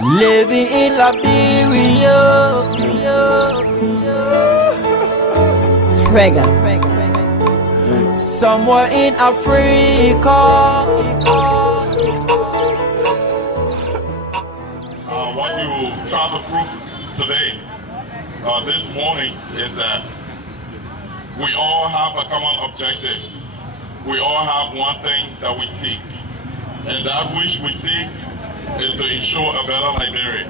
Living in Liberia, Trigger. Somewhere in Africa. What you try to prove today, this morning, is that we all have a common objective. We all have one thing that we seek, and that which we seek is to ensure a better Liberia.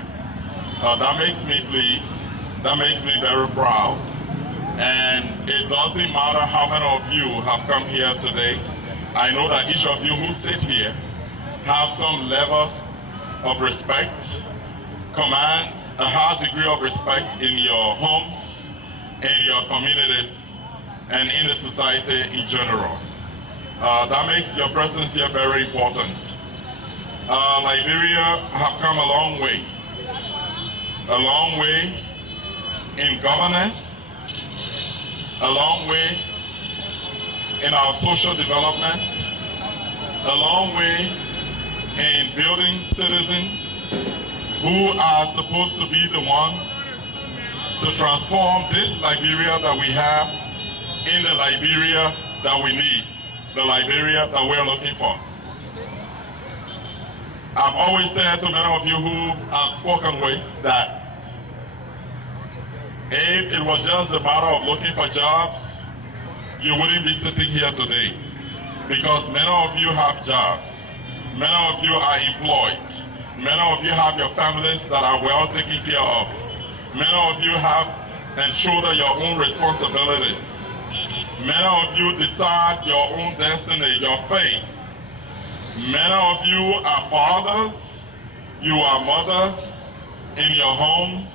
That makes me pleased. That makes me very proud. And it doesn't matter how many of you have come here today. I know that each of you who sit here have some level of respect, command a high degree of respect in your homes, in your communities, and in the society in general. That makes your presence here very important. Liberia have come a long way in governance, a long way in our social development, a long way in building citizens who are supposed to be the ones to transform this Liberia that we have in the Liberia that we need, the Liberia that we're looking for. I've always said to many of you who I've spoken with that if it was just a matter of looking for jobs, you wouldn't be sitting here today, because many of you have jobs, many of you are employed, many of you have your families that are well taken care of, many of you have and shoulder your own responsibilities, many of you decide your own destiny, your fate. Many of you are fathers, you are mothers in your homes,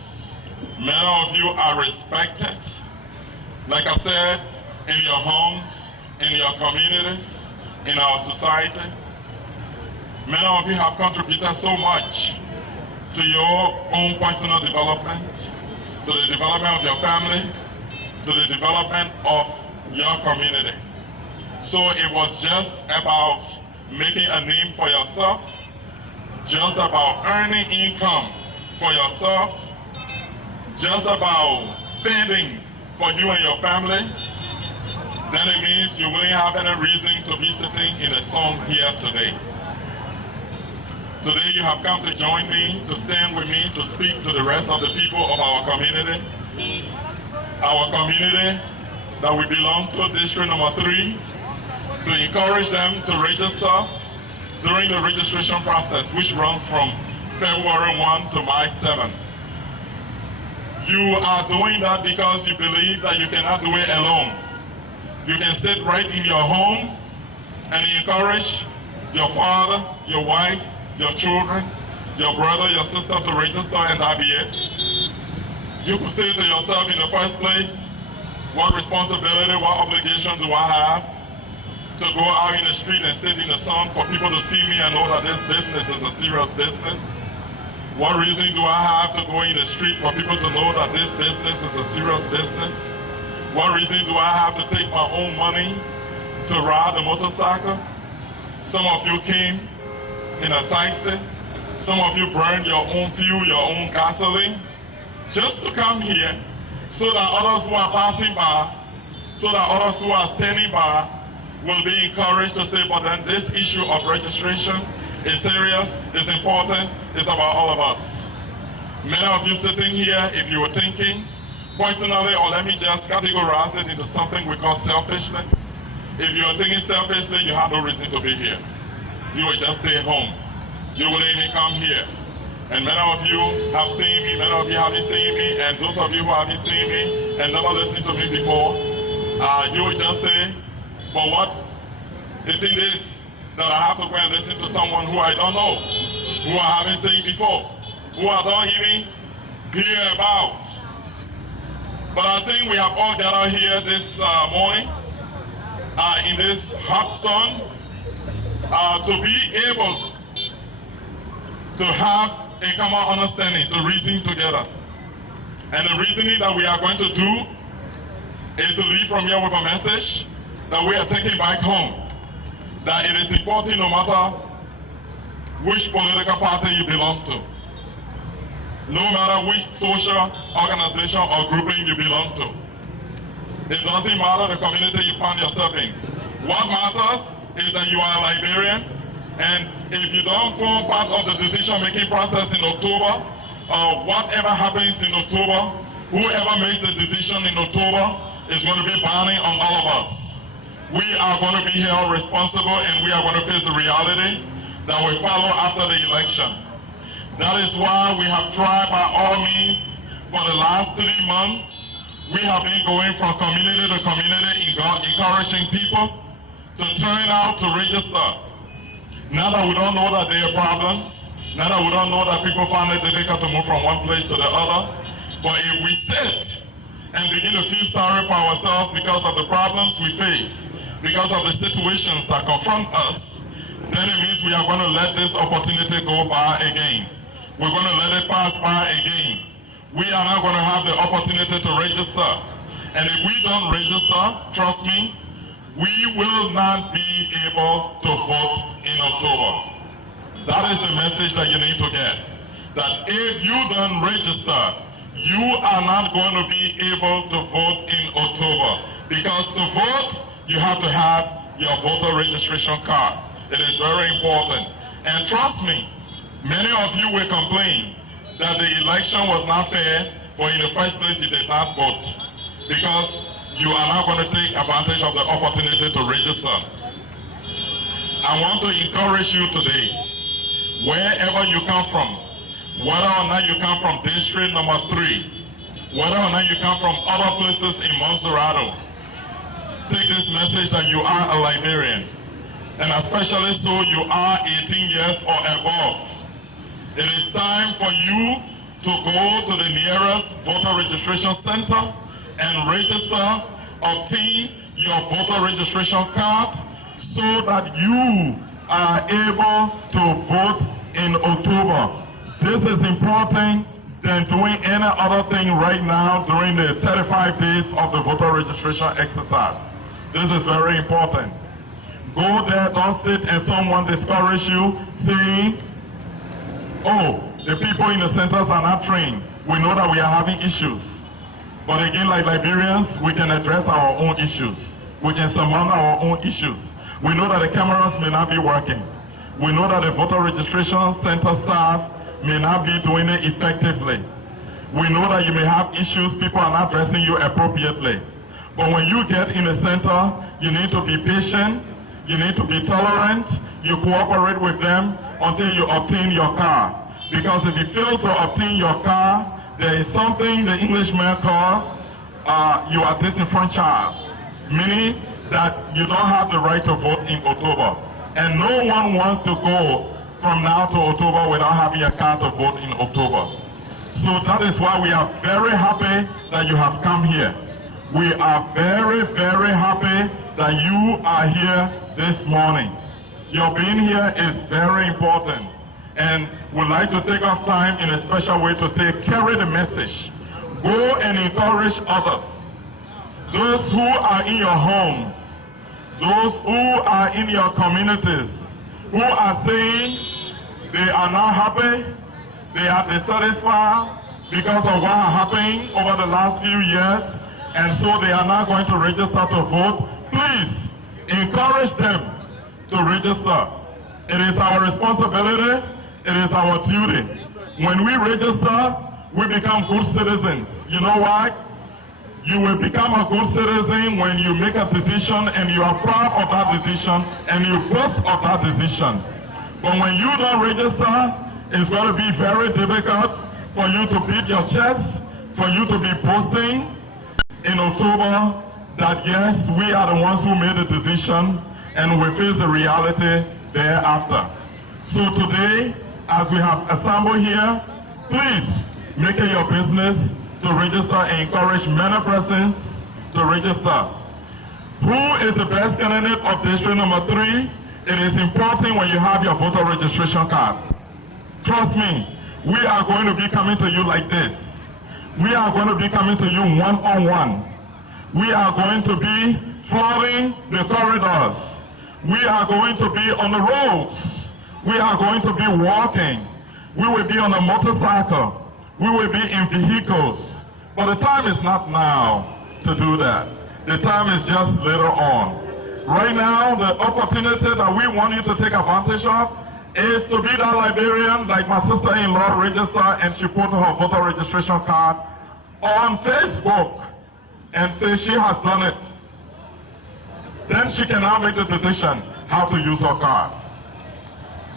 many of you are respected, like I said, in your homes, in your communities, in our society. Many of you have contributed so much to your own personal development, to the development of your family, to the development of your community. So it was just about making a name for yourself, just about earning income for yourselves, just about fending for you and your family, then it means you wouldn't have any reason to be sitting in a sun here today. Today you have come to join me, to stand with me, to speak to the rest of the people of our community that we belong to, District number 3, to encourage them to register during the registration process, which runs from February 1 to March 7. You are doing that because you believe that you cannot do it alone. You can sit right in your home and encourage your father, your wife, your children, your brother, your sister to register, and that be it. You could say to yourself in the first place, what responsibility, what obligation do I have to go out in the street and sit in the sun for people to see me and know that this business is a serious business? What reason do I have to go in the street for people to know that this business is a serious business? What reason do I have to take my own money to ride a motorcycle? Some of you came in a taxi. Some of you burned your own fuel, your own gasoline, just to come here so that others who are passing by, so that others who are standing by will be encouraged to say, but then this issue of registration is serious, is important, it's about all of us. Many of you sitting here, if you were thinking, personally, or let me just categorize it into something we call selfishness. If you are thinking selfishly, you have no reason to be here. You will just stay home. You will even come here. And many of you have seen me, many of you haven't seen me, and those of you who haven't seen me and never listened to me before, you will just say, but what is in this that I have to go and listen to someone who I don't know, who I haven't seen before, who I don't even hear about? But I think we have all gathered here this morning in this hot sun to be able to have a common understanding, to reason together. And the reasoning that we are going to do is to leave from here with a message that we are taking back home, that it is important no matter which political party you belong to, no matter which social organization or grouping you belong to. It doesn't matter the community you find yourself in. What matters is that you are a Liberian, and if you don't form part of the decision-making process in October, or whatever happens in October, whoever makes the decision in October is going to be binding on all of us. We are going to be held responsible, and we are going to face the reality that will follow after the election. That is why we have tried by all means for the last 3 months. We have been going from community to community, encouraging people to turn out to register. Now that we don't know that there are problems, now that we don't know that people find it difficult to move from one place to the other, but if we sit and begin to feel sorry for ourselves because of the problems we face, because of the situations that confront us, then it means we are going to let this opportunity go by again. We're going to let it pass by again. We are not going to have the opportunity to register. And if we don't register, trust me, we will not be able to vote in October. That is the message that you need to get. That if you don't register, you are not going to be able to vote in October. Because to vote, you have to have your voter registration card. It is very important. And trust me, many of you will complain that the election was not fair, but in the first place you did not vote because you are not going to take advantage of the opportunity to register. I want to encourage you today, wherever you come from, whether or not you come from district number 3, whether or not you come from other places in Monserrato, take this message that you are a Liberian, and especially so you are 18 years or above. It is time for you to go to the nearest voter registration center and register, obtain your voter registration card so that you are able to vote in October. This is important than doing any other thing right now during the 35 days of the voter registration exercise. This is very important. Go there, don't sit and someone discourage you saying, oh, the people in the centers are not trained. We know that we are having issues. But again, like Liberians, we can address our own issues. We can surmount our own issues. We know that the cameras may not be working. We know that the voter registration center staff may not be doing it effectively. We know that you may have issues, people are not addressing you appropriately. But when you get in the center, you need to be patient, you need to be tolerant, you cooperate with them until you obtain your car. Because if you fail to obtain your car, there is something the Englishman calls you are disenfranchised, meaning that you don't have the right to vote in October. And no one wants to go from now to October without having a car to vote in October. So that is why we are very happy that you have come here. We are very, very happy that you are here this morning. Your being here is very important, and we'd like to take our time in a special way to say, carry the message. Go and encourage others. Those who are in your homes, those who are in your communities, who are saying they are not happy, they are dissatisfied because of what happened over the last few years, and so they are not going to register to vote. Please encourage them to register. It is our responsibility, it is our duty. When we register, we become good citizens. You know why? You will become a good citizen when you make a decision and you are proud of that decision and you boast of that decision. But when you don't register, it's going to be very difficult for you to beat your chest, for you to be boasting in October that yes, we are the ones who made the decision and we face the reality thereafter. So today, as we have assembled here, please make it your business to register and encourage many persons to register. Who is the best candidate of district number 3? It is important when you have your voter registration card. Trust me, we are going to be coming to you like this. We are going to be coming to you one-on-one. We are going to be flooding the corridors. We are going to be on the roads. We are going to be walking. We will be on a motorcycle. We will be in vehicles. But the time is not now to do that. The time is just later on. Right now, the opportunity that we want you to take advantage of is to be that Liberian, like my sister-in-law register, and she put her voter registration card on Facebook and say she has done it. Then she can now make the decision how to use her card.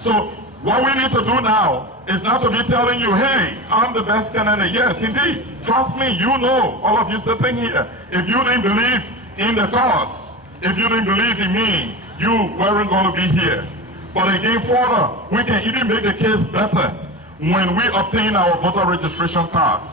So what we need to do now is not to be telling you, hey, I'm the best candidate. Yes, indeed. Trust me, you know, all of you sitting here, if you didn't believe in the cause, if you didn't believe in me, you weren't going to be here. But again, further, we can even make the case better when we obtain our voter registration cards.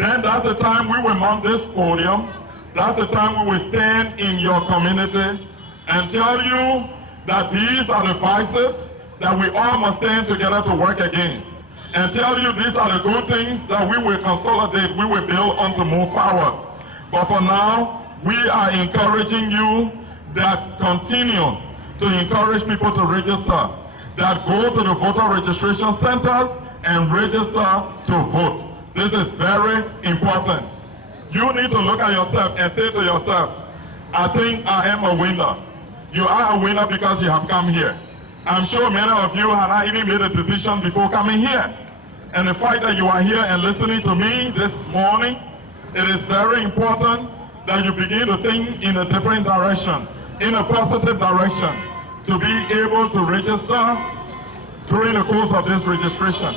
Then that's the time we will mount this podium. That's the time we will stand in your community and tell you that these are the vices that we all must stand together to work against. And tell you these are the good things that we will consolidate, we will build on to move forward. But for now, we are encouraging you that continue to encourage people to register, that go to the voter registration centers and register to vote. This is very important. You need to look at yourself and say to yourself, I think I am a winner. You are a winner because you have come here. I'm sure many of you have not even made a decision before coming here. And the fact that you are here and listening to me this morning, it is very important that you begin to think in a different direction, in a positive direction, to be able to register during the course of this registration.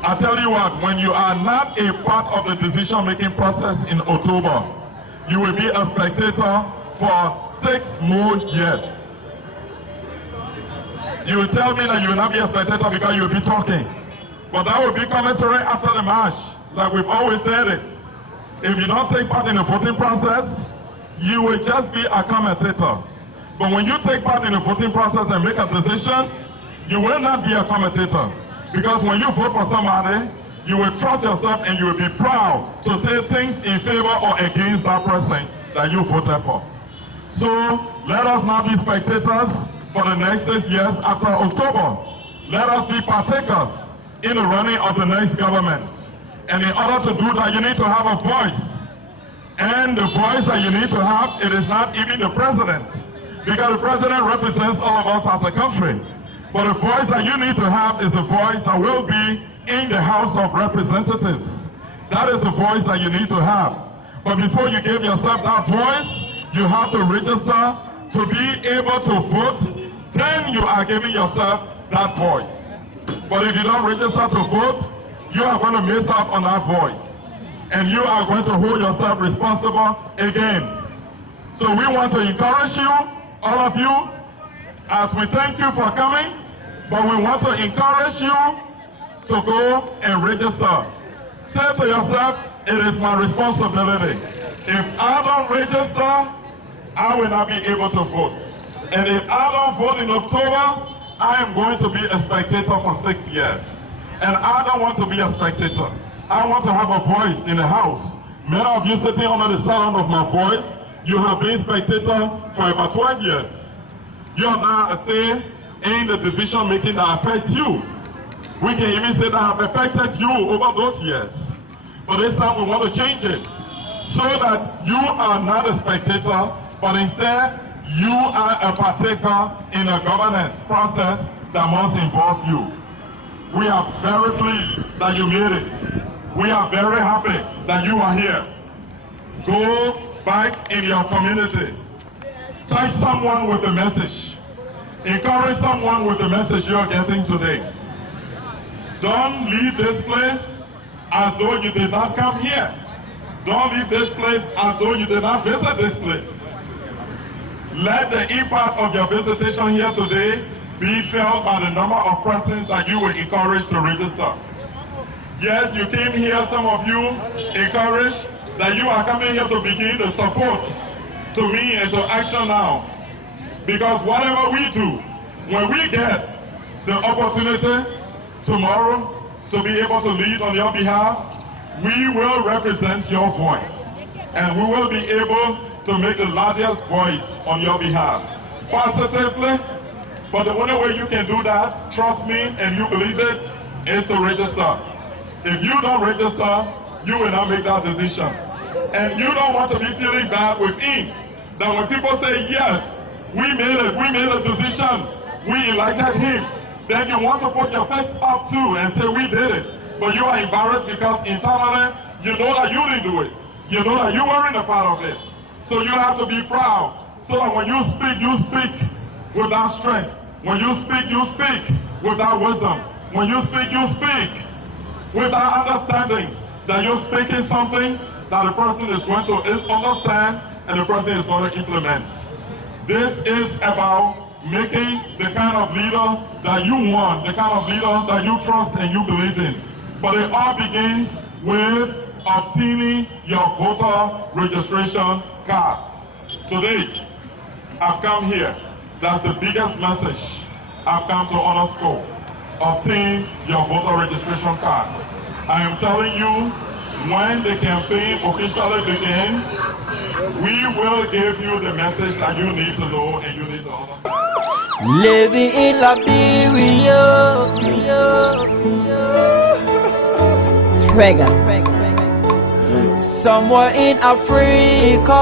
I tell you what, when you are not a part of the decision-making process in October, you will be a spectator for 6 more years. You will tell me that you will not be a spectator because you will be talking. But that will be commentary after the march, like we've always said it. If you don't take part in the voting process, you will just be a commentator. But when you take part in the voting process and make a decision, you will not be a commentator. Because when you vote for somebody, you will trust yourself and you will be proud to say things in favor or against that person that you voted for. So let us not be spectators for the next 6 years after October. Let us be partakers in the running of the next government. And in order to do that, you need to have a voice. And the voice that you need to have, it is not even the president. Because the president represents all of us as a country. But the voice that you need to have is the voice that will be in the House of Representatives. That is the voice that you need to have. But before you give yourself that voice, you have to register to be able to vote. Then you are giving yourself that voice. But if you don't register to vote, you are going to miss out on that voice. And you are going to hold yourself responsible again. So we want to encourage you, all of you, as we thank you for coming, but we want to encourage you to go and register. Say to yourself, it is my responsibility. If I don't register, I will not be able to vote. And if I don't vote in October, I am going to be a spectator for 6 years. And I don't want to be a spectator. I want to have a voice in the House. Many of you sitting under the sound of my voice, you have been spectator for about 12 years. You have now a say in the decision making that affects you. We can even say that have affected you over those years. But this time we want to change it so that you are not a spectator, but instead you are a partaker in a governance process that must involve you. We are very pleased that you made it. We are very happy that you are here. Go back in your community. Touch someone with a message. Encourage someone with the message you are getting today. Don't leave this place as though you did not come here. Don't leave this place as though you did not visit this place. Let the impact of your visitation here today be felt by the number of persons that you will encourage to register. Yes, you came here, some of you encouraged that you are coming here to begin the support to me and to action now. Because whatever we do, when we get the opportunity tomorrow to be able to lead on your behalf, we will represent your voice. And we will be able to make the largest voice on your behalf. Positively, but the only way you can do that, trust me and you believe it, is to register. If you don't register, you will not make that decision. And you don't want to be feeling bad within. That when people say, yes, we made a decision, we elected him, then you want to put your face up too and say, we did it. But you are embarrassed because internally, you know that you didn't do it. You know that you weren't a part of it. So you have to be proud. So that when you speak with that strength. When you speak with that wisdom. When you speak with that understanding that you're speaking something that the person is going to understand and the person is going to implement. This is about making the kind of leader that you want, the kind of leader that you trust and you believe in. But it all begins with obtaining your voter registration card. Today, I've come here. That's the biggest message I've come to underscore. Obtain your voter registration card. I am telling you, when the campaign officially begins, we will give you the message that you need to know and you need to understand. Living in Liberia. Trigger. Somewhere in Africa.